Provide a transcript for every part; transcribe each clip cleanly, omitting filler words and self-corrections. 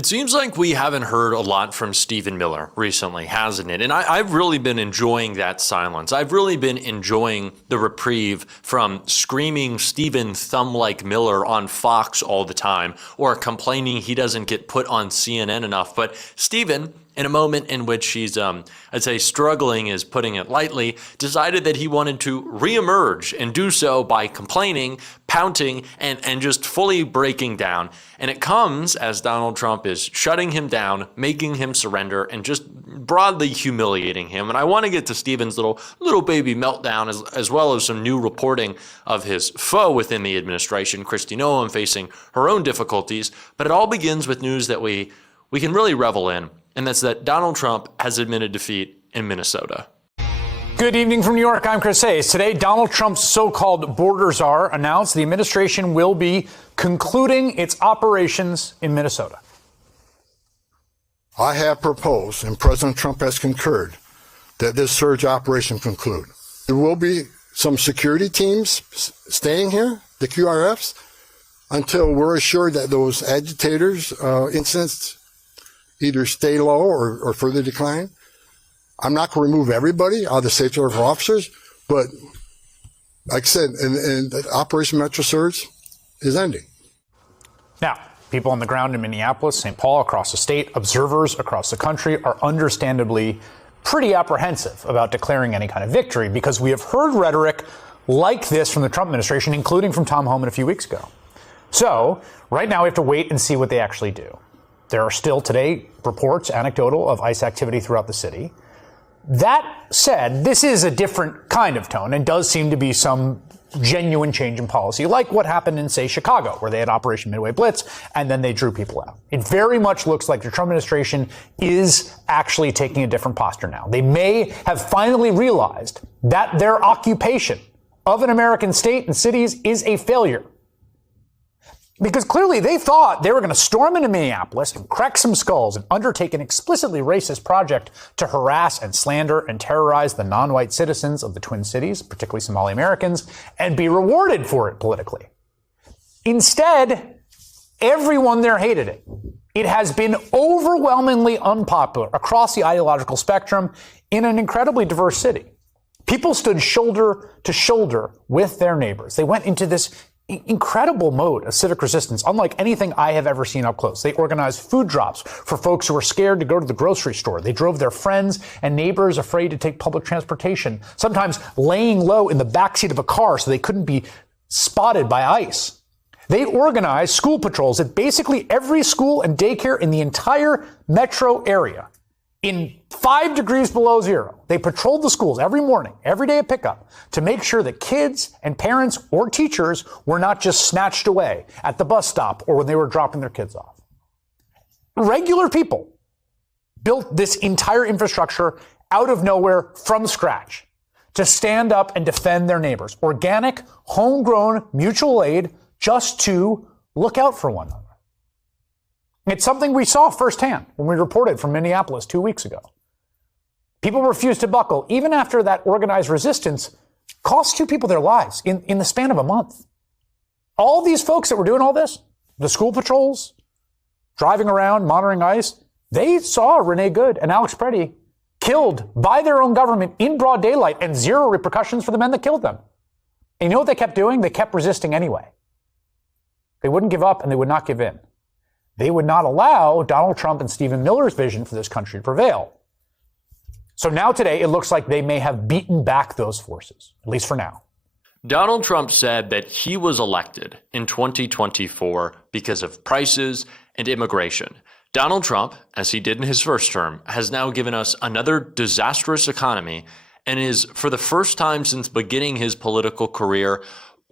It seems like we haven't heard a lot from Stephen Miller recently, hasn't it? And I've really been enjoying that silence. I've really been enjoying the reprieve from screaming Stephen Thumb-like Miller on Fox all the time, or complaining he doesn't get put on CNN enough. But Stephen, in a moment in which he's, I'd say struggling is putting it lightly, decided that he wanted to reemerge and do so by complaining, pouting, and just fully breaking down. And it comes as Donald Trump is shutting him down, making him surrender, and just broadly humiliating him. And I want to get to Stephen's little baby meltdown, as well as some new reporting of his foe within the administration, Kristi Noem, facing her own difficulties. But it all begins with news that we can really revel in. And that's that Donald Trump has admitted defeat in Minnesota. Good evening from New York. I'm Chris Hayes. Today, Donald Trump's so-called border czar announced the administration will be concluding its operations in Minnesota. I have proposed, and President Trump has concurred, that this surge operation conclude. There will be some security teams staying here, the QRFs, until we're assured that those agitators' incidents either stay low or further decline. I'm not going to remove everybody out of the safety of our officers, but like I said, and Operation Metro Surge is ending. Now, people on the ground in Minneapolis, St. Paul, across the state, observers across the country are understandably pretty apprehensive about declaring any kind of victory, because we have heard rhetoric like this from the Trump administration, including from Tom Homan a few weeks ago. So right now we have to wait and see what they actually do. There are still today reports, anecdotal, of ICE activity throughout the city. That said, this is a different kind of tone and does seem to be some genuine change in policy, like what happened in, say, Chicago, where they had Operation Midway Blitz, and then they drew people out. It very much looks like the Trump administration is actually taking a different posture now. They may have finally realized that their occupation of an American state and cities is a failure. Because clearly they thought they were going to storm into Minneapolis and crack some skulls and undertake an explicitly racist project to harass and slander and terrorize the non-white citizens of the Twin Cities, particularly Somali Americans, and be rewarded for it politically. Instead, everyone there hated it. It has been overwhelmingly unpopular across the ideological spectrum in an incredibly diverse city. People stood shoulder to shoulder with their neighbors. They went into this incredible mode of civic resistance, unlike anything I have ever seen up close. They organized food drops for folks who were scared to go to the grocery store. They drove their friends and neighbors afraid to take public transportation, sometimes laying low in the backseat of a car so they couldn't be spotted by ICE. They organized school patrols at basically every school and daycare in the entire metro area. In 5 degrees below zero, they patrolled the schools every morning, every day at pickup, to make sure that kids and parents or teachers were not just snatched away at the bus stop or when they were dropping their kids off. Regular people built this entire infrastructure out of nowhere from scratch to stand up and defend their neighbors. Organic, homegrown mutual aid just to look out for one another. It's something we saw firsthand when we reported from Minneapolis 2 weeks ago. People refused to buckle, even after that organized resistance cost 2 people their lives in the span of a month. All these folks that were doing all this, the school patrols, driving around, monitoring ICE, they saw Renee Good and Alex Preddy killed by their own government in broad daylight and zero repercussions for the men that killed them. And you know what they kept doing? They kept resisting anyway. They wouldn't give up and they would not give in. They would not allow Donald Trump and Stephen Miller's vision for this country to prevail. So now today, it looks like they may have beaten back those forces, at least for now. Donald Trump said that he was elected in 2024 because of prices and immigration. Donald Trump, as he did in his first term, has now given us another disastrous economy and is, for the first time since beginning his political career,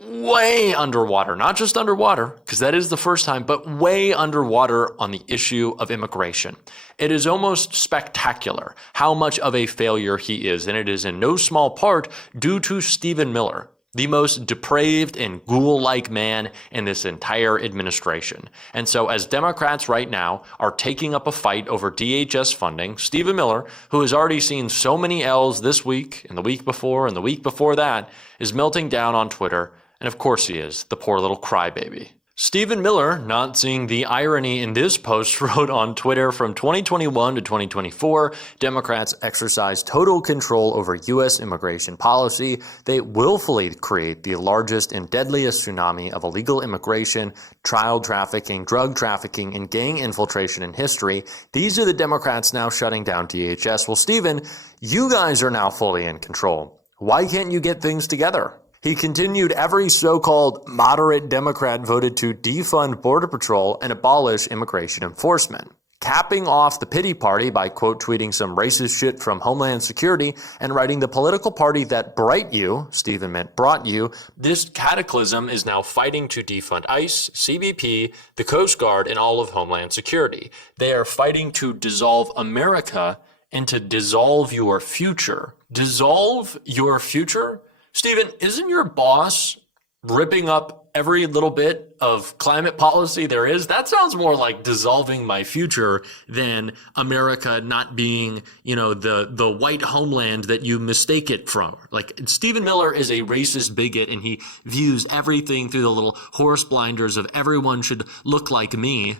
way underwater, not just underwater, because that is the first time, but way underwater on the issue of immigration. It is almost spectacular how much of a failure he is, and it is in no small part due to Stephen Miller, the most depraved and ghoul-like man in this entire administration. And so as Democrats right now are taking up a fight over DHS funding, Stephen Miller, who has already seen so many L's this week and the week before and the week before that, is melting down on Twitter. And of course he is, the poor little crybaby. Stephen Miller, not seeing the irony in this post, wrote on Twitter, from 2021 to 2024, Democrats exercise total control over U.S. immigration policy. They willfully create the largest and deadliest tsunami of illegal immigration, child trafficking, drug trafficking, and gang infiltration in history. These are the Democrats now shutting down DHS. Well, Stephen, you guys are now fully in control. Why can't you get things together? He continued, every so-called moderate Democrat voted to defund Border Patrol and abolish immigration enforcement, capping off the pity party by quote tweeting some racist shit from Homeland Security and writing, the political party that brought you, Stephen meant brought you, this cataclysm is now fighting to defund ICE, CBP, the Coast Guard, and all of Homeland Security. They are fighting to dissolve America and to dissolve your future. Dissolve your future? Stephen, isn't your boss ripping up every little bit of climate policy there is? That sounds more like dissolving my future than America not being, the white homeland that you mistake it from. Like, Stephen Miller is a racist bigot, and he views everything through the little horse blinders of everyone should look like me.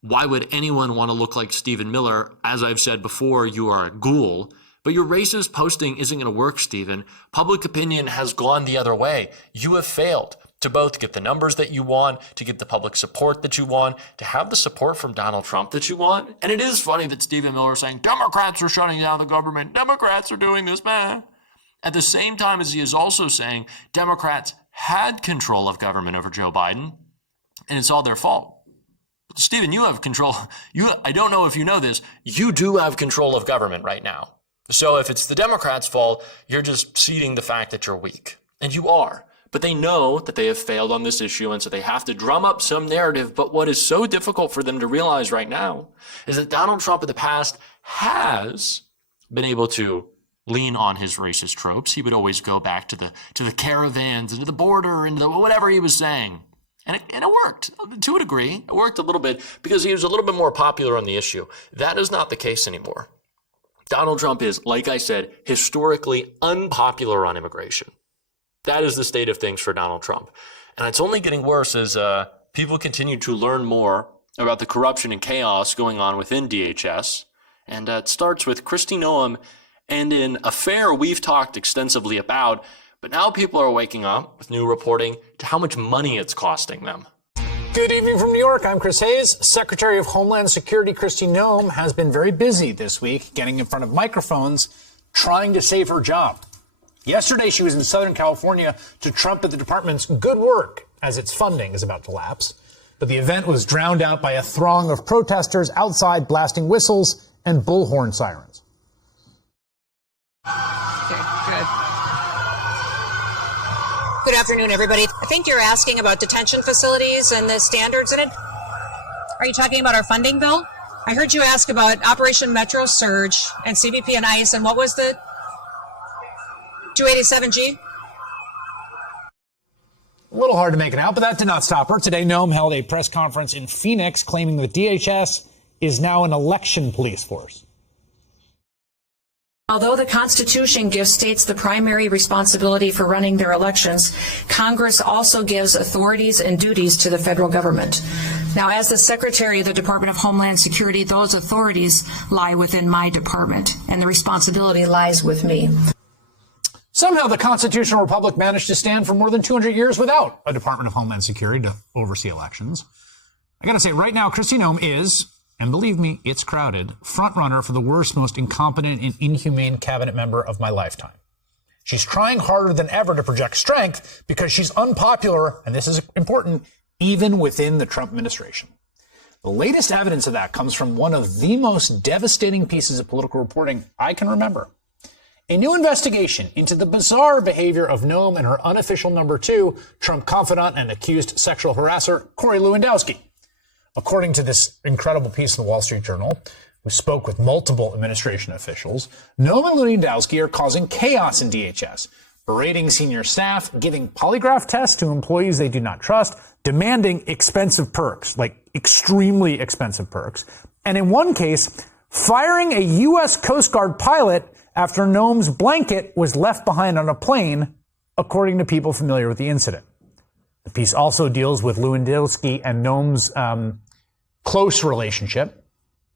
Why would anyone want to look like Stephen Miller? As I've said before, you are a ghoul. But your racist posting isn't going to work, Stephen. Public opinion has gone the other way. You have failed to both get the numbers that you want, to get the public support that you want, to have the support from Donald Trump that you want. And it is funny that Stephen Miller is saying, Democrats are shutting down the government. Democrats are doing this, man. At the same time as he is also saying Democrats had control of government over Joe Biden, and it's all their fault. Stephen, you have control. I don't know if you know this. You do have control of government right now. So if it's the Democrats' fault, you're just ceding the fact that you're weak. And you are. But they know that they have failed on this issue, and so they have to drum up some narrative. But what is so difficult for them to realize right now is that Donald Trump in the past has been able to lean on his racist tropes. He would always go back to the caravans and to the border and whatever he was saying. And it worked to a degree. It worked a little bit because he was a little bit more popular on the issue. That is not the case anymore. Donald Trump is, like I said, historically unpopular on immigration. That is the state of things for Donald Trump. And it's only getting worse as people continue to learn more about the corruption and chaos going on within DHS. And it starts with Kristi Noem and an affair we've talked extensively about, but now people are waking up with new reporting to how much money it's costing them. Good evening from New York. I'm Chris Hayes. Secretary of Homeland Security Kristi Noem has been very busy this week getting in front of microphones trying to save her job. Yesterday, she was in Southern California to trumpet the department's good work as its funding is about to lapse. But the event was drowned out by a throng of protesters outside blasting whistles and bullhorn sirens. Okay, good. Good afternoon, everybody. I think you're asking about detention facilities and the standards in it. Are you talking about our funding bill? I heard you ask about Operation Metro Surge and CBP and ICE, and what was the 287G? A little hard to make it out, but that did not stop her. Today, Noem held a press conference in Phoenix claiming that DHS is now an election police force. Although the Constitution gives states the primary responsibility for running their elections, Congress also gives authorities and duties to the federal government. Now, as the Secretary of the Department of Homeland Security, those authorities lie within my department, and the responsibility lies with me. Somehow the constitutional republic managed to stand for more than 200 years without a Department of Homeland Security to oversee elections. I gotta say, right now, Kristi Noem is, and believe me, it's crowded, frontrunner for the worst, most incompetent and inhumane cabinet member of my lifetime. She's trying harder than ever to project strength because she's unpopular, and this is important, even within the Trump administration. The latest evidence of that comes from one of the most devastating pieces of political reporting I can remember. A new investigation into the bizarre behavior of Noem and her unofficial number two, Trump confidant and accused sexual harasser, Corey Lewandowski. According to this incredible piece in the Wall Street Journal, who spoke with multiple administration officials, Noem and Lewandowski are causing chaos in DHS, berating senior staff, giving polygraph tests to employees they do not trust, demanding expensive perks, like extremely expensive perks, and in one case, firing a U.S. Coast Guard pilot after Noem's blanket was left behind on a plane, according to people familiar with the incident. The piece also deals with Lewandowski and Noam's close relationship,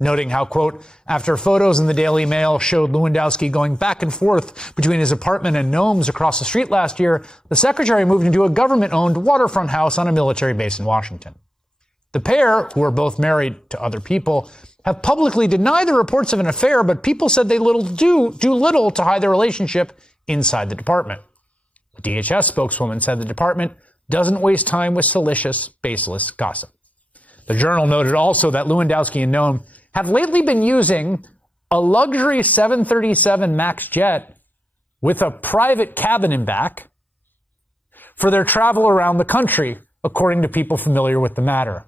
noting how, quote, after photos in the Daily Mail showed Lewandowski going back and forth between his apartment and Noam's across the street last year, the secretary moved into a government-owned waterfront house on a military base in Washington. The pair, who are both married to other people, have publicly denied the reports of an affair, but people said they do little to hide their relationship inside the department. The DHS spokeswoman said the department doesn't waste time with salacious, baseless gossip. The Journal noted also that Lewandowski and Noam have lately been using a luxury 737 MAX jet with a private cabin in back for their travel around the country, according to people familiar with the matter.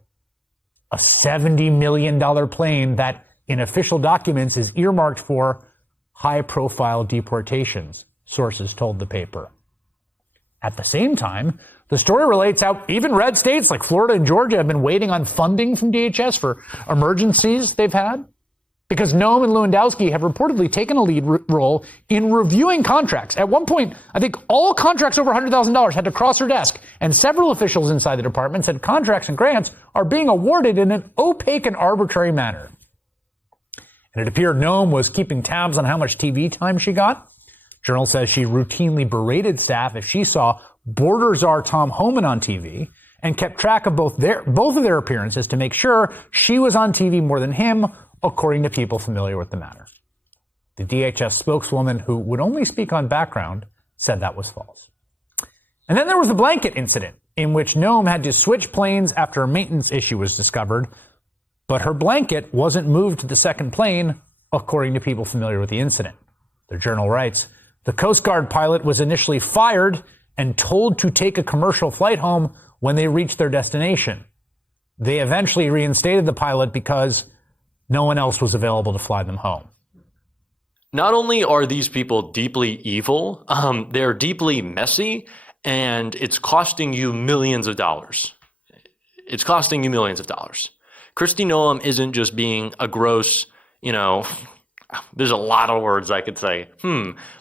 A $70 million plane that, in official documents, is earmarked for high-profile deportations, sources told the paper. At the same time, the story relates how even red states like Florida and Georgia have been waiting on funding from DHS for emergencies they've had, because Noam and Lewandowski have reportedly taken a lead role in reviewing contracts. At one point, I think all contracts over $100,000 had to cross her desk, and several officials inside the department said contracts and grants are being awarded in an opaque and arbitrary manner. And it appeared Noam was keeping tabs on how much TV time she got. Journal says she routinely berated staff if she saw border czar Tom Homan on TV and kept track of both of their appearances to make sure she was on TV more than him, according to people familiar with the matter. The DHS spokeswoman, who would only speak on background, said that was false. And then there was the blanket incident, in which Noam had to switch planes after a maintenance issue was discovered, but her blanket wasn't moved to the second plane, according to people familiar with the incident. The Journal writes, the Coast Guard pilot was initially fired and told to take a commercial flight home when they reached their destination. They eventually reinstated the pilot because no one else was available to fly them home. Not only are these people deeply evil, they're deeply messy, and it's costing you millions of dollars. It's costing you millions of dollars. Kristi Noem isn't just being a gross, there's a lot of words I could say.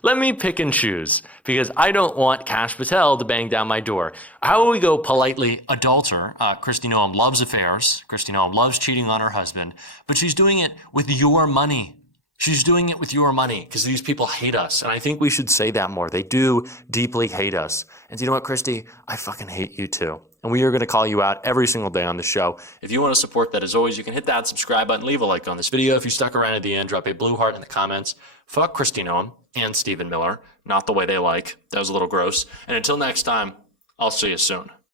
Let me pick and choose, because I don't want Kash Patel to bang down my door. How will we go politely? Adulterer. Kristi Noem loves affairs. Kristi Noem loves cheating on her husband, but she's doing it with your money. She's doing it with your money because these people hate us. And I think we should say that more. They do deeply hate us. And you know what, Kristi? I fucking hate you too. And we are going to call you out every single day on the show. If you want to support that, as always, you can hit that subscribe button, leave a like on this video. If you stuck around at the end, drop a blue heart in the comments. Fuck Kristi Noem and Stephen Miller. Not the way they like. That was a little gross. And until next time, I'll see you soon.